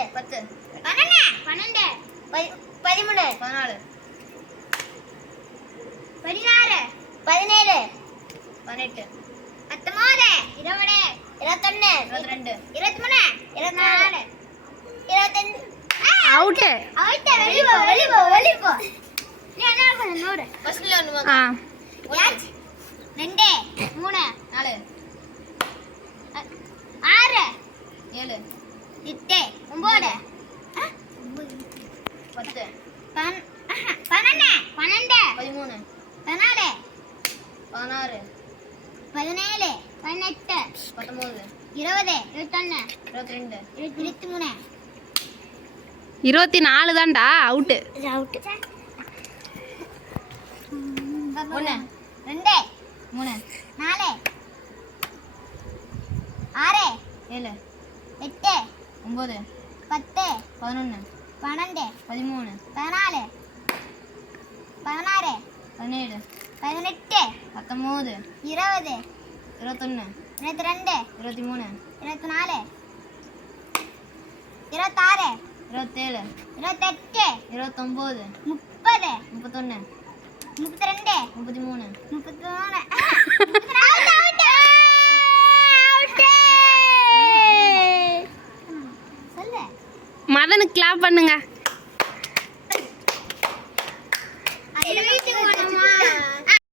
10 12 13 14 16 17 18 19 20 21 22 23 24 25 out out வெளிய போ நீ என்ன பண்ணு நோடு ஃபர்ஸ்ட்ல ஒன்னு ஆ யாச் 2 3 4 6 7 8 9 10 12 13 14 16 17 18 19 20 21 22 23 24 தான்டா அவுட் அவுட் 1 2 3 4 6 7 8 9 10 11 12 13 14 16 17 18 19 20 21 22 23 24 26 27 28 29 30 31 32 33 33 மதனுக்கு கிளாப் பண்ணுங்க.